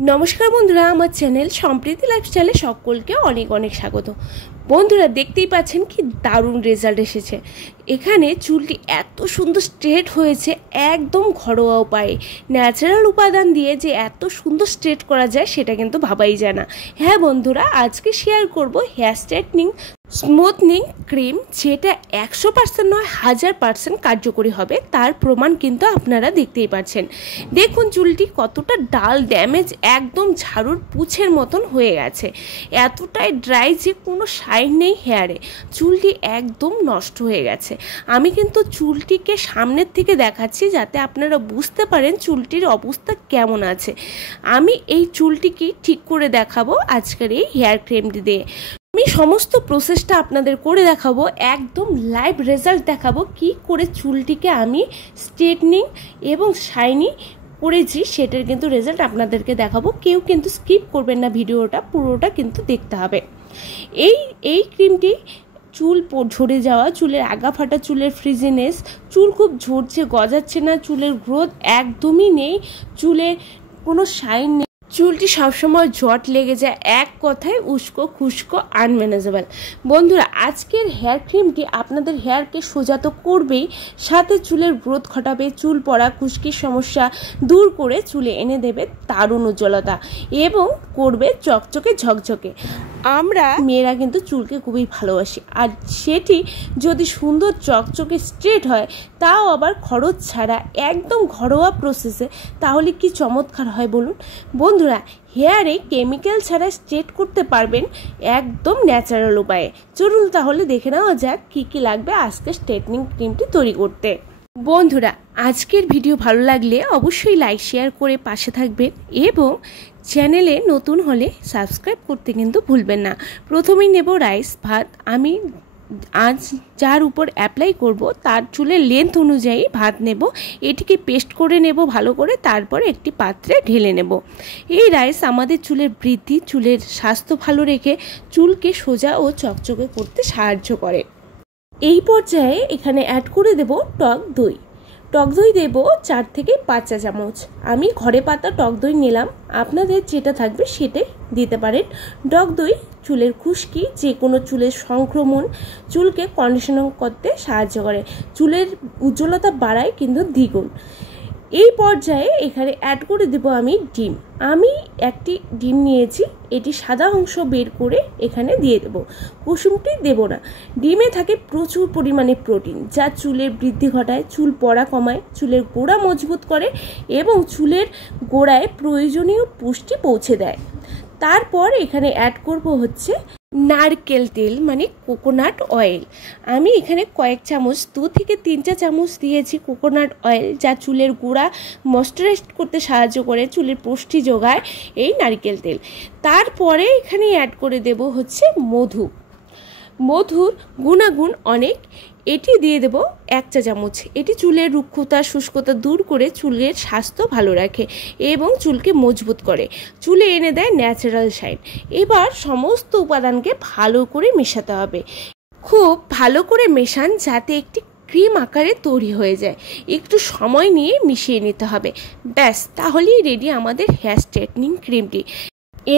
नमस्कार बंधुरा आमार चैनल सम्प्रीति लाइफस्टाइले सकलके अनेक अनेक स्वागत। बंधुरा देखतेई पाच्छेन कि दारुण रेजाल्ट एसेछे। एखाने चुलटी एत सुंदर स्ट्रेट होयेछे एकदम घरोया उपाये न्याचाराल उपादान दिए जे एत सुंदर स्ट्रेट करा जाए सेटा किन्तु भाबाई जाय ना। हाँ बंधुरा आजके शेयर करब हेयर स्ट्रेटनिंग स्मुथनिंग क्रीम जेटा 100% नय 1000% कार्यकरी होबे तार प्रमाण किन्तु आपनारा देखतेई पाच्छेन। देखुन चुलटी कतटा डाल डैमेज एकदम झाड़ुर पुछेर मतन होये गेछे एतटाई ड्राई जे कोनो शाइन नेই हेयारे चुलटी एकदम नष्ट होये गेछे। आमी किन्तु चुलटिके सामनेर थेके देखाচ্ছি যাতে আপনারা বুঝতে পারেন চুলটির অবস্থা কেমন আছে। আমি এই চুলটিকে ঠিক করে দেখাবো আজকের এই হেয়ার ক্রিমটি দিয়ে। আমি সমস্ত প্রসেসটা আপনাদের করে দেখাবো একদম লাইভ রেজাল্ট দেখাবো কি করে চুলটিকে আমি স্ট্রেটনিং এবং শাইনি করেছি সেটার কিন্তু রেজাল্ট আপনাদেরকে দেখাবো। কেউ কিন্তু স্কিপ করবেন না, ভিডিওটা পুরোটা কিন্তু দেখতে হবে। এই ক্রিমটি চুল ঝরে যাওয়া, চুলের আগা ফাটা, চুলের ফ্রিজিনেস, চুল খুব ঝরছে গজাচ্ছে না, চুলের গ্রোথ একদমই নেই, চুলে কোনো শাইন নেই, চুলটি সবসময় জট লেগে যায়, এক কথায় উস্কো খুস্কো আনম্যানেজেবল। বন্ধুরা আজকের হেয়ার ক্রিমটি আপনাদের হেয়ারকে সোজা তো করবেই, সাথে চুলের গ্রোথ ঘটাবে, চুল পড়া খুশকির সমস্যা দূর করে চুলে এনে দেবে দারুণ উজ্জ্বলতা এবং করবে চকচকে ঝকঝকে। আমরা মেয়েরা কিন্তু চুলকে খুবই ভালোবাসি, আর সেটি যদি সুন্দর চকচকে স্ট্রেট হয় তাও আবার খরচ ছাড়া একদম ঘরোয়া প্রসেসে, তাহলে কি চমৎকার হয় বলুন। বন্ধুরা হেয়ারে কেমিক্যাল ছাড়া স্ট্রেট করতে পারবেন একদম ন্যাচারাল উপায়ে। চলুন তাহলে দেখে নেওয়া যাক কী কী লাগবে আজকে স্ট্রেটনিং ক্রিমটি তৈরি করতে। বন্ধুরা আজকের ভিডিও ভালো লাগলে অবশ্যই লাইক শেয়ার করে পাশে থাকবেন এবং চ্যানেলে নতুন হলে সাবস্ক্রাইব করতে কিন্তু ভুলবেন না। প্রথমেই নেব রাইস ভাত। আমি আজ যার উপর অ্যাপ্লাই করব তার চুলের লেন্থ অনুযায়ী ভাত নেব, এটিকে পেস্ট করে নেব ভালো করে, তারপর একটি পাত্রে ঢেলে নেব। এই রাইস আমাদের চুলের বৃদ্ধি, চুলের স্বাস্থ্য ভালো রেখে চুলকে সোজা ও চকচকে করতে সাহায্য করে। এই পর্যায়ে এখানে অ্যাড করে দেব টক দই। টক দই দেব 4 থেকে 5 চা চামচ। আমি ঘরে পাতা টক দই নিলাম, আপনাদের যেটা থাকবে সেটাই দিতে পারেন। টক দই চুলের খুশকি, যে কোনো চুলের সংক্রমণ, চুলকে কন্ডিশনিং করতে সাহায্য করে, চুলের উজ্জ্বলতা বাড়ায় কিন্তু দ্বিগুণ। এই পর্যায়ে এখানে অ্যাড করে দেব আমি ডিম। আমি একটি ডিম নিয়েছি, এটি সাদা অংশ বের করে এখানে দিয়ে দেব, কুসুমটি দেব না। ডিমে থাকে প্রচুর পরিমাণে প্রোটিন যা চুলের বৃদ্ধি ঘটায়, চুল পড়া কমায়, চুলের গোড়া মজবুত করে এবং চুলের গোড়ায় প্রয়োজনীয় পুষ্টি পৌঁছে দেয়। তারপর এখানে অ্যাড করব হচ্ছে নারকেল তেল মানে কোকোনাট অয়েল। আমি এখানে কয়েক চামচ 2 থেকে 3 চা চামচ দিয়েছি কোকোনাট অয়েল, যা চুলের গোড়া ময়েশ্চারাইজ করতে সাহায্য করে, চুলের পুষ্টি যোগায় এই নারকেল তেল। তারপরে এখানে অ্যাড করে দেব হচ্ছে মধু। মধুর গুণাগুণ অনেক, এটি দিয়ে দেব 1 চা চামচ। এটি চুলের রুক্ষতা শুষ্কতা দূর করে চুলের স্বাস্থ্য ভালো রাখে এবং চুলকে মজবুত করে, চুলে এনে দেয় ন্যাচারাল শাইন। এবার সমস্ত উপাদানকে ভালো করে মেশাতে হবে, খুব ভালো করে মেশান যাতে একটি ক্রিম আকারে তৈরি হয়ে যায়। একটু সময় নিয়ে মিশিয়ে নিতে হবে, ব্যাস তাহলেই রেডি আমাদের হেয়ার স্ট্রেটনিং ক্রিমটি।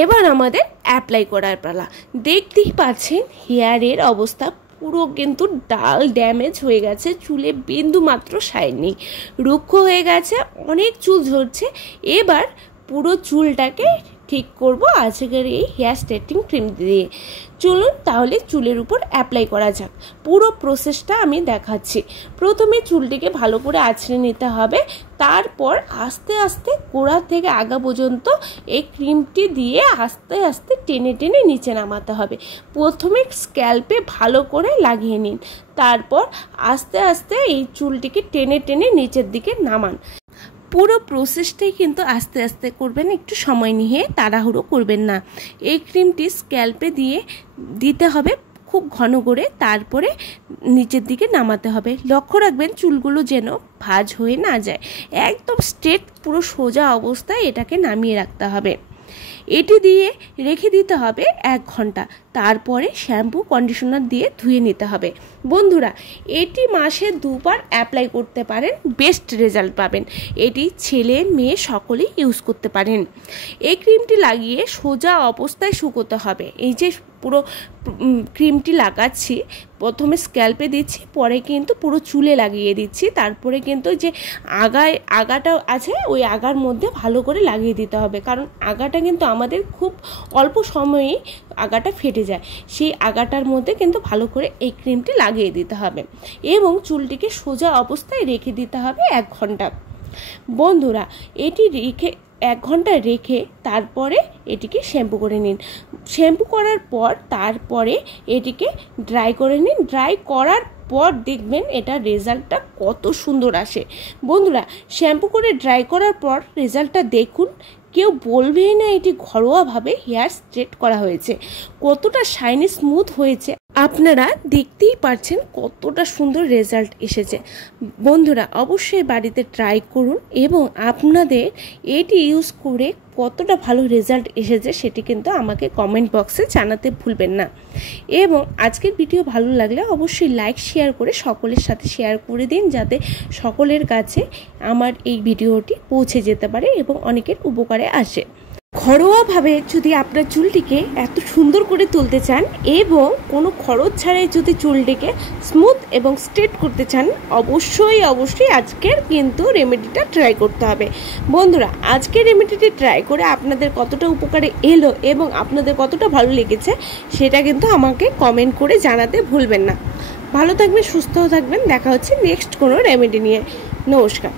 এবার আমাদের অ্যাপ্লাই করার পালা। দেখতেই পাচ্ছেন হেয়ারের অবস্থা পুরো কিন্তু ডাল ড্যামেজ হয়ে গেছে, চুলে বিন্দু মাত্র শাইন নেই, রুক্ষ হয়ে গেছে, অনেক চুল ঝরছে। এবার পুরো চুলটাকে ঠিক করব আজকের এই হেয়ার স্ট্রেটনিং ক্রিম দিয়ে। চলুন তাহলে চুলের উপর অ্যাপ্লাই করা যাক। পুরো প্রসেসটা আমি দেখাচ্ছি। প্রথমে চুলটিকে ভালো করে আঁচড়ে নিতে হবে, তারপর আস্তে আস্তে গোড়া থেকে আগা পর্যন্ত এই ক্রিমটি দিয়ে আস্তে আস্তে টেনে টেনে নিচে নামাতে হবে। প্রথমে স্ক্যাল্পে ভালো করে লাগিয়ে নিন, তারপর আস্তে আস্তে এই চুলটিকে টেনে টেনে নিচের দিকে নামান। পুরো প্রসেসটাই কিন্তু আস্তে আস্তে করবেন, একটু সময় নিয়ে, তাড়াহুড়ো করবেন না। এই ক্রিমটি স্ক্যাল্পে দিতে হবে খুব ঘন করে, তারপরে নিচের দিকে নামাতে হবে। লক্ষ্য রাখবেন চুলগুলো যেন ভাঁজ হয়ে না যায়, একদম স্ট্রেট পুরো সোজা অবস্থায় এটাকে নামিয়ে রাখতে হবে। এটি দিয়ে রেখে দিতে হবে 1 ঘন্টা। তারপরে শ্যাম্পু কন্ডিশনার দিয়ে ধুয়ে নিতে হবে। বন্ধুরা, এটি মাসে 2 বার অ্যাপ্লাই করতে পারেন, বেস্ট রেজাল্ট পাবেন। এটি ছেলে মেয়ে সকলেই ইউজ করতে পারেন। এই ক্রিমটি লাগিয়ে সোজা অবস্থায় শুকোতে হবে। এই যে পুরো ক্রিমটি লাগাচ্ছি, প্রথমে স্ক্যাল্পে দিচ্ছি, পরে কিন্তু পুরো চুলে লাগিয়ে দিচ্ছি। তারপরে কিন্তু যে আগাটা আছে ওই আগার মধ্যে ভালো করে লাগিয়ে দিতে হবে, কারণ আগাটা কিন্তু আমাদের খুব অল্প সময়েই আগাটা ফেটে যায়। সেই আগাটার মধ্যে কিন্তু ভালো করে এই ক্রিমটি লাগিয়ে দিতে হবে এবং চুলটিকে সোজা অবস্থায় রেখে দিতে হবে 1 ঘন্টা। বন্ধুরা, এটি রেখে 1 ঘন্টা রেখে তারপরে এটিকে শ্যাম্পু করে নিন। শ্যাম্পু করার পর তারপরে এটিকে ড্রাই করে নিন। ড্রাই করার পর দেখবেন এটা রেজাল্টটা কত সুন্দর আসে। বন্ধুরা, শ্যাম্পু করে ড্রাই করার পর রেজাল্টটা দেখুন, কেউ বলবেই না এটি ঘরোয়াভাবে হেয়ার স্ট্রেট করা হয়েছে। কতটা শাইনি স্মুথ হয়েছে আপনারা দেখতেই পারছেন, কতটা সুন্দর রেজাল্ট এসেছে। বন্ধুরা, অবশ্যই বাড়িতে ট্রাই করুন এবং আপনাদের এটি ইউজ করে কতটা ভালো রেজাল্ট এসেছে সেটি কিন্তু আমাকে কমেন্ট বক্সে জানাতে ভুলবেন না। এবং আজকের ভিডিও ভালো লাগলে অবশ্যই লাইক শেয়ার করে সকলের সাথে শেয়ার করে দিন, যাতে সকলের কাছে আমার এই ভিডিওটি পৌঁছে যেতে পারে এবং অনেকের উপকারে আসে। ঘরোয়াভাবে যদি আপনার চুলটিকে এত সুন্দর করে তুলতে চান এবং কোনো খরচ ছাড়াই যদি চুলটিকে স্মুথ এবং স্ট্রেট করতে চান, অবশ্যই আজকের কিন্তু রেমেডিটা ট্রাই করতে হবে। বন্ধুরা, আজকের রেমেডিটি ট্রাই করে আপনাদের কতটা উপকারে এলো এবং আপনাদের কতটা ভালো লেগেছে সেটা কিন্তু আমাকে কমেন্ট করে জানাতে ভুলবেন না। ভালো থাকবেন, সুস্থ থাকবেন। দেখা হচ্ছে নেক্সট কোনো রেমেডি নিয়ে। নমস্কার।